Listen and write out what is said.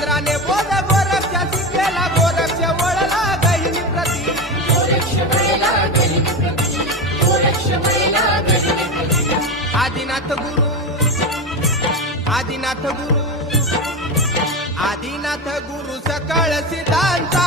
इंद्राने बोध गोरक्षाची केला गोरक्ष वळला गहिनी प्रती आदिनाथ गुरु आदिनाथ गुरु आदिनाथ गुरु सकळ सिद्धांता